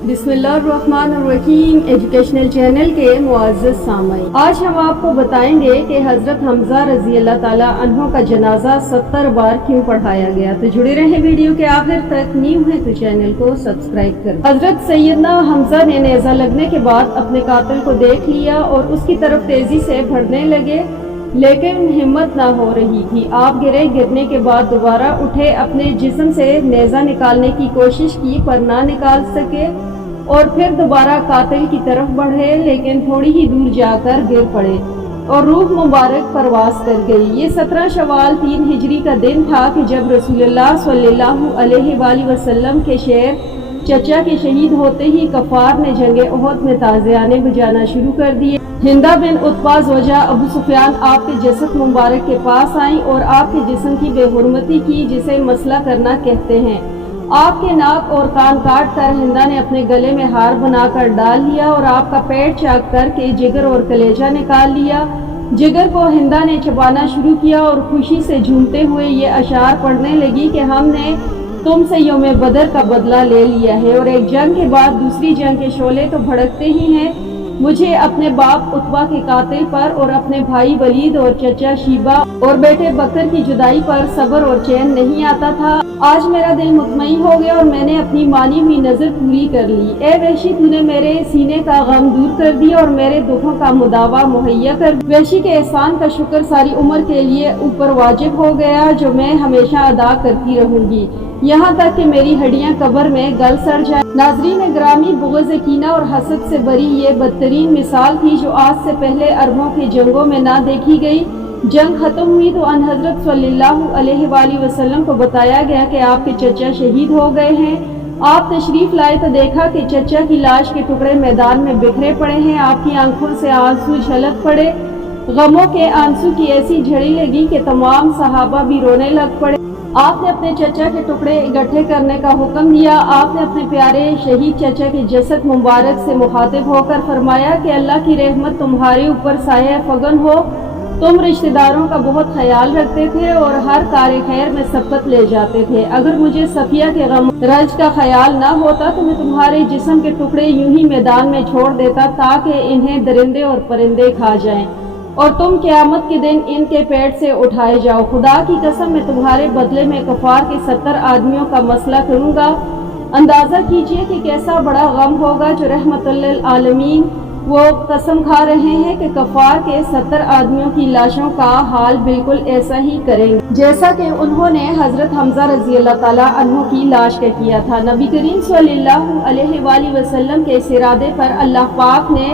बिस्मिल्लाहिर्रहमानिर्रहीम educational channel के मुअज़्ज़ज़ सामईन, आज हम आपको बताएंगे कि हज़रत हमज़ा रज़ी अल्लाह ताला अन्हो का जनाजा 70 बार क्यों पढ़ाया गया। तो जुड़े रहें वीडियो के आखिर तक। न्यू है तो चैनल को सब्सक्राइब करें। हज़रत सैयदना हमज़ा ने नेज़ा लगने के बाद अपने कातिल को देख लिया और उसकी तरफ तेजी से बढ़ने लगे, लेकिन हिम्मत ना हो रही थी। आप गिरने के बाद दोबारा उठे, अपने जिस्म से नेज़ा निकालने की कोशिश की पर ना निकाल सके और फिर दोबारा कातिल की तरफ बढ़े, लेकिन थोड़ी ही दूर जाकर गिर पड़े और रूह मुबारक परवास कर गई। ये 17 शवाल 3 हिजरी का दिन था कि जब रसूलुल्लाह सल्लल्लाहु अलैहि वसल्लम के शेर चचा के शहीद होते ही कफ़ार ने जंगे उहद में ताज़ियाने बजाना शुरू कर दिए। हिंदा बिन उत्बा ज़ौजा अबू सुफियान आपके जसद मुबारक के पास आई और आपके जिस्म की बेहुरमती की, जिसे मसला करना कहते हैं। आपके नाक और कान काट कर हिंदा ने अपने गले में हार बनाकर डाल लिया और आपका पेट चाक करके जिगर और कलेजा निकाल लिया। जिगर को हिंदा ने चबाना शुरू किया और खुशी से झूमते हुए ये अशार पढ़ने लगी कि हमने तुमसे यौम बदर का बदला ले लिया है और एक जंग के बाद दूसरी जंग के शोले तो भड़कते ही हैं। मुझे अपने बाप उत्बा के कातिल पर और अपने भाई वलीद और चचा शीबा और बेटे बकर की जुदाई पर सब्र और चैन नहीं आता था। आज मेरा दिल मुतमईन हो गया और मैंने अपनी मानी हुई नजर पूरी कर ली। ए वहशी, तूने मेरे सीने का गम दूर कर दिया और मेरे दुखों का मुदावा मुहैया कर। वहशी के एहसान का शुक्र सारी उम्र के लिए ऊपर वाजिब हो गया, जो मैं हमेशा अदा करती रहूंगी, यहाँ तक कि मेरी हड्डियाँ कब्र में गल सड़ जाए। नाज़रीन ग्रामी, बुग़्ज़, कीना और हसद से भरी ये बदतरीन मिसाल थी जो आज से पहले अरबों की जंगों में ना देखी गई। जंग खत्म हुई तो अन हज़रत सल्लल्लाहु अलैहि वसल्लम को बताया गया कि आपके चचा शहीद हो गए हैं। आप तशरीफ लाए तो देखा कि चचा की लाश के टुकड़े मैदान में बिखरे पड़े हैं। आपकी आंखों से आंसू छलक पड़े। गमों के आंसू की ऐसी झड़ी लगी कि तमाम सहाबा भी रोने लग पड़े। आपने अपने चचा के टुकड़े इकट्ठे करने का हुक्म दिया। आपने अपने प्यारे शहीद चचा के जसद मुबारक से मुखातिब होकर फरमाया कि अल्लाह की रहमत तुम्हारे ऊपर साया फगन हो। तुम रिश्तेदारों का बहुत ख्याल रखते थे और हर कार्य खैर में सबकत ले जाते थे। अगर मुझे सफिया के गम रज का ख्याल ना होता तो मैं तुम्हारे जिस्म के टुकड़े यूं ही मैदान में छोड़ देता ताकि इन्हें दरिंदे और परिंदे खा जाएं और तुम क़यामत के दिन इनके पेट से उठाए जाओ। खुदा की कसम, मैं तुम्हारे बदले में कफ़ार के 70 आदमियों का मसला करूंगा। अंदाज़ा कीजिए कि कैसा बड़ा गम होगा जो रहमतुल लिल आलमीन वो कसम खा रहे हैं कि कफ़ार के 70 आदमियों की लाशों का हाल बिल्कुल ऐसा ही करेंगे जैसा कि उन्होंने हज़रत हमज़ा रज़ी अल्लाह ताला अन्हु की लाश का किया था। नबी करीम सल्लल्लाहु अलैहि वसल्लम के इस इरादे पर अल्लाह पाक ने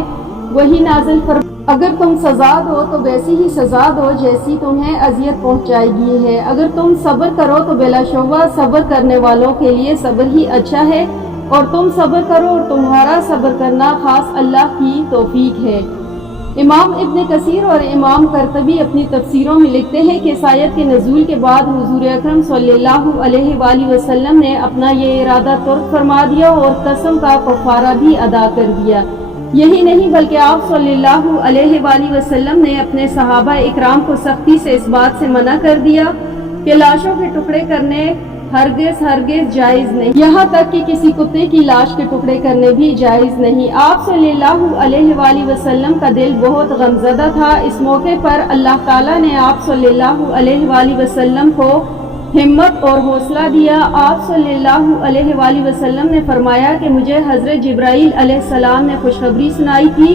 वही नाज़िल फरमाया, अगर तुम सजा दो तो वैसी ही सजा दो जैसी तुम्हें अजियत पहुंचाई है। अगर तुम सब्र करो तो बेलाशुबा सब्र करने वालों के लिए सब्र ही अच्छा है और तुम सब्र करो और तुम्हारा सब्र करना खास अल्लाह की तौफीक है। इमाम इब्न कसीर और इमाम कर्तबी अपनी तफसीरों में लिखते हैं कि इस आयत के नज़ूल के बाद हुजूर अकरम सल्लल्लाहु अलैहि वसल्लम ने अपना ये इरादा तुर्क फरमा दिया और कसम का कफ़ारा भी अदा कर दिया। यही नहीं बल्कि आप सल्लल्लाहु अलैहि वसल्लम ने अपने सहाबा इकराम को सख्ती से इस बात से मना कर दिया कि लाशों के टुकड़े करने हरगिज़ जायज़ नहीं, यहाँ तक कि किसी कुत्ते की लाश के टुकड़े करने भी जायज़ नहीं। आप सल्लल्लाहु अलैहि वसल्लम का दिल बहुत गमज़दा था। इस मौके पर अल्लाह ताला ने आप सल्लल्लाहु अलैहि वसल्लम को हिम्मत और हौसला दिया। आप सल्लल्लाहु अलैहि वसल्लम ने फरमाया कि मुझे हज़रत जिब्राईल अलैहिस्सलाम ने खुशखबरी सुनाई थी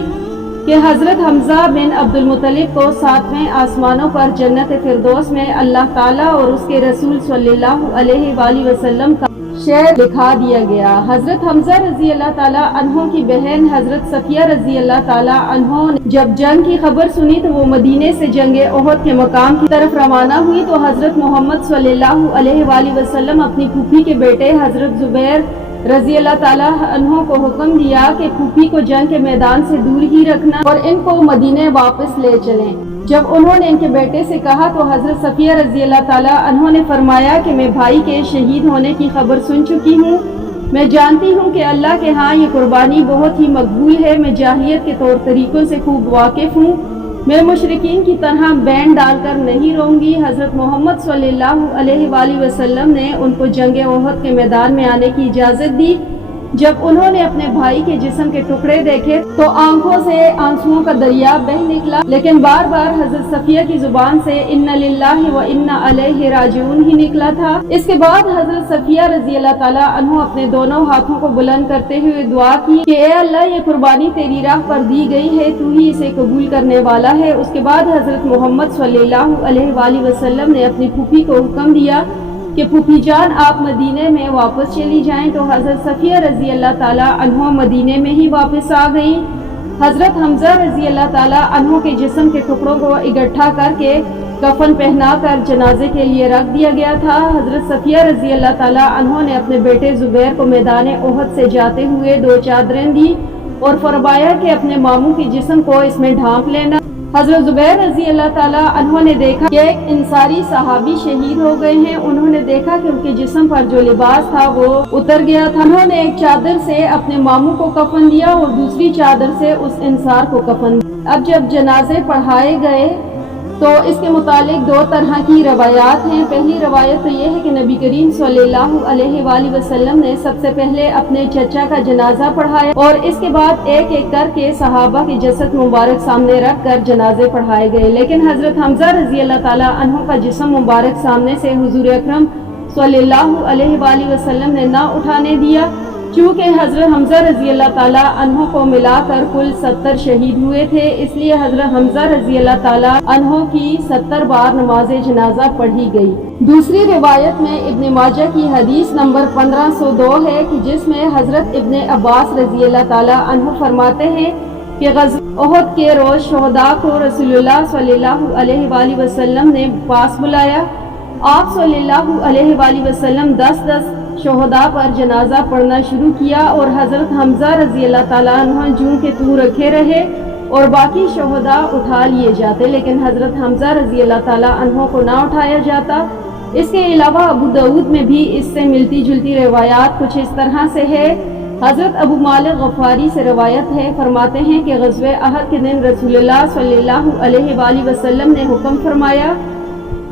कि हज़रत हमज़ा बिन अब्दुल मुत्तलिब को 7वें आसमानों पर जन्नत फिरदौस में अल्लाह ताला और उसके रसूल सल्लल्लाहु अलैहि वसल्लम का शेर दिखा दिया गया। हज़रत हमज़ा रज़ी अल्लाह ताला अन्हों की बहन हज़रत सफिया रज़ी अल्लाह ताला अन्हों ने जब जंग की खबर सुनी तो वो मदीने से जंगे उहद के मकाम की तरफ रवाना हुई तो हज़रत मोहम्मद सल्लल्लाहु अलैहि वसल्लम अपनी फूफी के बेटे हज़रत ज़ुबैर रज़ी अल्लाह ताला अन्हों को हुक्म दिया कि फूफी को जंग के मैदान से दूर ही रखना और इनको मदीने वापस ले चलें। जब उन्होंने इनके बेटे से कहा तो हज़रत सफिया रज़ी अल्लाह ताला अन्हों ने फरमाया कि मैं भाई के शहीद होने की खबर सुन चुकी हूँ। मैं जानती हूँ कि अल्लाह के यहाँ ये कुर्बानी बहुत ही मकबूल है। मैं जाहिलियत के तौर तरीकों से खूब वाकिफ़ हूँ। मैं मुशरिकीन की तरह बैंड डालकर नहीं रहूंगी। हज़रत मोहम्मद सल्लल्लाहु अलैहि वसल्लम ने उनको जंग उहद के मैदान में आने की इजाज़त दी। جب انہوں نے اپنے بھائی کے جسم کے ٹکڑے دیکھے تو آنکھوں سے آنسوؤں کا دریا بہہ نکلا، لیکن بار بار حضرت صفیہ کی زبان سے انا للہ و انا الیہ راجعون ہی نکلا تھا۔ اس کے بعد حضرت صفیہ رضی اللہ تعالیٰ عنہ اپنے دونوں ہاتھوں کو بلند کرتے ہوئے دعا کی کہ اے اللہ، یہ قربانی تیری راہ پر دی گئی ہے، تو ہی اسے قبول کرنے والا ہے۔ اس کے بعد حضرت محمد صلی اللہ علیہ وآلہ وسلم نے اپنی پھوپھی کو حکم دیا کہ پھوپھی جان آپ مدینے میں واپس چلی جائیں، تو حضرت صفیہ رضی اللہ تعالیٰ عنہ مدینے میں ہی واپس آ گئی۔ حضرت حمزہ رضی اللہ تعالیٰ عنہ کے جسم کے ٹکڑوں کو اکٹھا کر کے کفن پہنا کر جنازے کے لیے رکھ دیا گیا تھا۔ حضرت صفیہ رضی اللہ تعالیٰ عنہ نے اپنے بیٹے زبیر کو میدان احد سے جاتے ہوئے 2 چادریں دی اور فرمایا کہ اپنے ماموں کے جسم کو اس میں ڈھانپ لینا۔ حضرت زبیر رضی اللہ تعالیٰ عنہ نے دیکھا کہ ایک انصاری صحابی شہید ہو گئے ہیں۔ انہوں نے دیکھا کہ ان کے جسم پر جو لباس تھا وہ اتر گیا تھا۔ انہوں نے ایک چادر سے اپنے ماموں کو کفن دیا اور دوسری چادر سے اس انصار کو کفن دیا۔ اب جب جنازے پڑھائے گئے تو اس کے متعلق 2 طرح کی روایات ہیں۔ پہلی روایت تو یہ ہے کہ نبی کریم صلی اللہ علیہ وآلہ وسلم نے سب سے پہلے اپنے چچا کا جنازہ پڑھایا اور اس کے بعد ایک ایک کر کے صحابہ کے جسد مبارک سامنے رکھ کر جنازے پڑھائے گئے، لیکن حضرت حمزہ رضی اللہ تعالیٰ عنہ کا جسم مبارک سامنے سے حضور اکرم صلی اللہ علیہ وآلہ وسلم نے نہ اٹھانے دیا، چونکہ حضرت حمزہ رضی اللہ تعالیٰ عنہ کو ملا کر کل 70 شہید ہوئے تھے، اس لیے حضرت حمزہ رضی اللہ تعالیٰ عنہ کی 70 بار نماز جنازہ پڑھی گئی۔ دوسری روایت میں ابن ماجہ کی حدیث نمبر 1502 ہے کہ جس میں حضرت ابن عباس رضی اللہ تعالیٰ عنہ فرماتے ہیں کہ غزوہ احد کے روز شہداء کو رسول اللہ صلی اللہ علیہ وآلہ وسلم نے پاس بلایا۔ آپ صلی اللہ علیہ وآلہ وسلم 10 شہداء پر جنازہ پڑھنا شروع کیا اور حضرت حمزہ رضی اللہ تعالیٰ عنہ جوں کے توں رکھے رہے اور باقی شہداء اٹھا لیے جاتے، لیکن حضرت حمزہ رضی اللہ تعالیٰ عنہ کو نہ اٹھایا جاتا۔ اس کے علاوہ ابو داؤد میں بھی اس سے ملتی جلتی روایات کچھ اس طرح سے ہے۔ حضرت ابو مالک غفاری سے روایت ہے، فرماتے ہیں کہ غزوہ احد کے دن رسول اللہ صلی اللہ علیہ وآلہ وسلم نے حکم فرمایا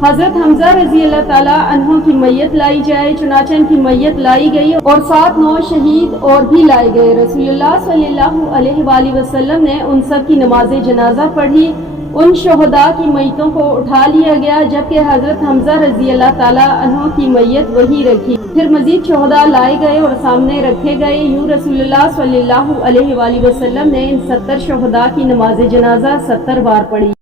حضرت حمزہ رضی اللہ تعالیٰ عنہ کی میت لائی جائے، چنانچہ ان کی میت لائی گئی اور 7-9 شہید اور بھی لائے گئے۔ رسول اللہ صلی اللہ علیہ وآلہ وسلم نے ان سب کی نماز جنازہ پڑھی، ان شہداء کی میتوں کو اٹھا لیا گیا، جبکہ حضرت حمزہ رضی اللہ تعالیٰ عنہ کی میت وہی رکھی۔ پھر مزید شہداء لائے گئے اور سامنے رکھے گئے۔ یوں رسول اللہ صلی اللہ علیہ وآلہ وسلم نے ان 70 شہداء کی نماز جنازہ 70 بار پڑھی۔